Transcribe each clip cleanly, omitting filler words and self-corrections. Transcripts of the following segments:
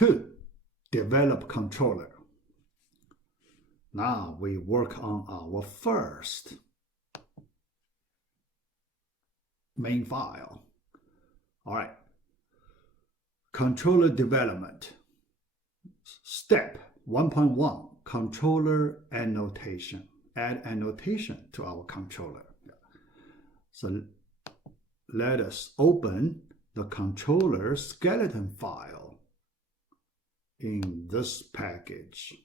1.2, develop controller. Now we work on our first main file. All right. Controller development. Step 1.1, controller annotation. Add annotation to our controller. So let us open the controller skeleton file in this package,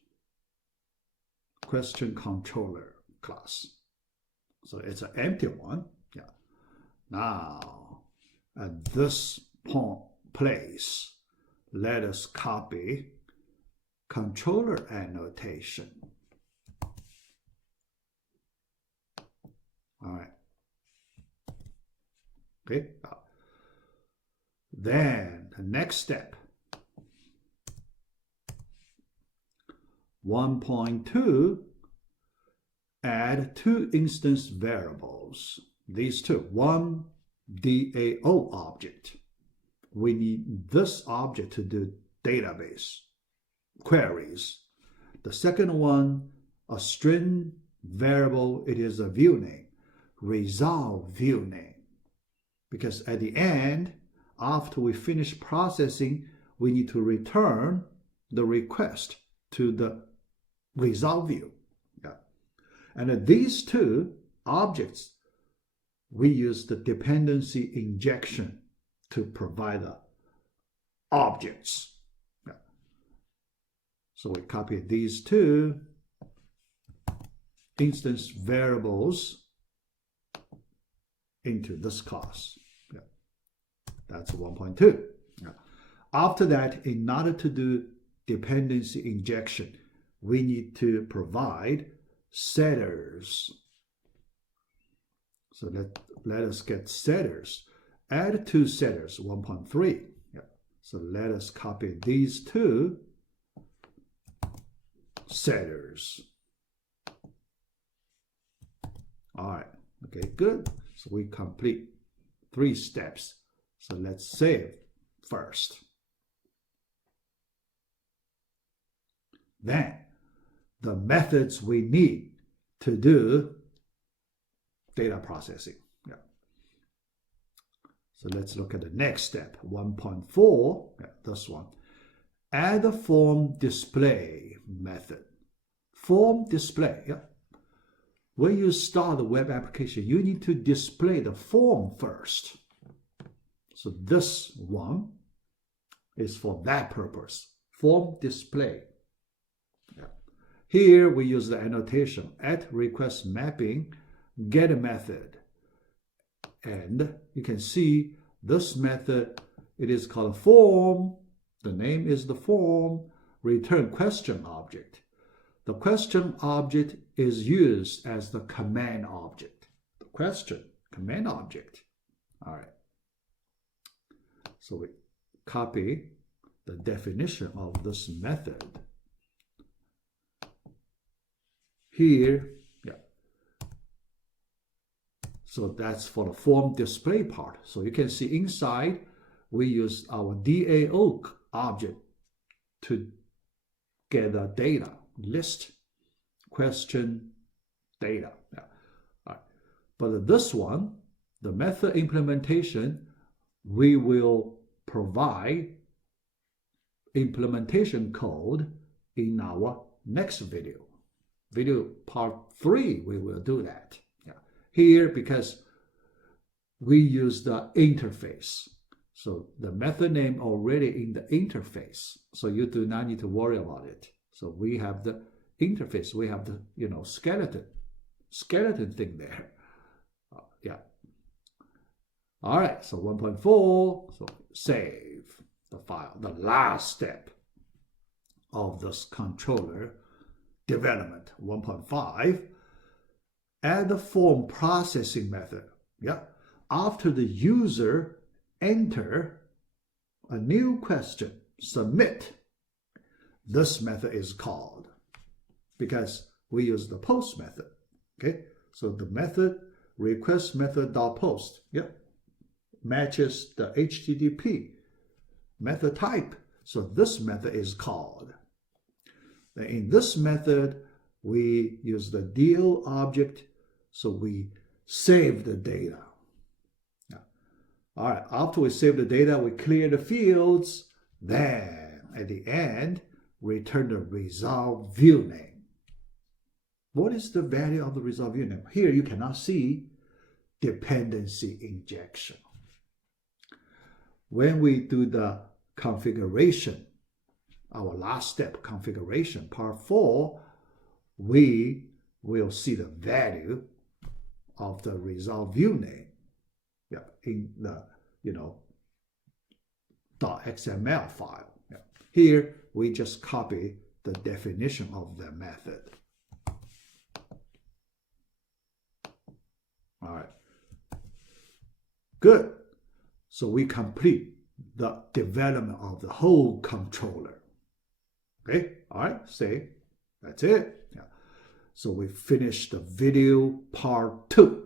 question controller class. So it's an empty one. Yeah. Now, at this place, let us copy controller annotation. All right. Okay. Then the next step, 1.2, add two instance variables. These two, one DAO object. We need this object to do database queries. The second one, a string variable, it is a view name, resolve view name. Because at the end, after we finish processing, we need to return the request to the resolve view. Yeah. And these two objects, we use the dependency injection to provide the objects. Yeah. So we copy these two instance variables into this class. Yeah. That's 1.2. Yeah. After that, in order to do dependency injection, we need to provide setters. So let us get setters. Add two setters, 1.3. Yeah. So let us copy these two setters. All right. Okay, good. So we complete 3 steps. So let's save first. Then the methods we need to do data processing. Yeah. So let's look at the next step, 1.4, yeah, this one. Add the form display method. Form display, yeah. When you start the web application, you need to display the form first. So this one is for that purpose, form display. Yeah. Here we use the annotation at request mapping get method. And you can see this method, it is called form. The name is the form, return question object. The question object is used as the command object. The question, command object. All right. So we copy the definition of this method. Here, yeah. So that's for the form display part. So you can see inside, we use our DAO object to get the data, list, question, data. Yeah. All right. But this one, the method implementation, we will provide implementation code in our next video. Video part 3, we will do that. Yeah. Here, because we use the interface. So the method name already in the interface. So you do not need to worry about it. So we have the interface. We have the, skeleton thing there. Yeah. All right. So 1.4. So save the file. The last step of this controller development. 1.5. Add the form processing method. Yeah. After the user enter a new question, submit. This method is called, because we use the post method. Okay, so the method request method.post, yeah, matches the HTTP method type So this method is called. Then in this method, we use the deal object, so we save the data. All right, after we save the data, we clear the fields. Then at the end, return the result view name. What is the value of the result view name? Here you cannot see dependency injection. When we do the configuration, our last step, configuration, part 4, we will see the value of the result view name in the .xml file. Here we just copy the definition of the method. All right, good. So we complete the development of the whole controller. Okay, all right, say that's it. So we finished the video part 2.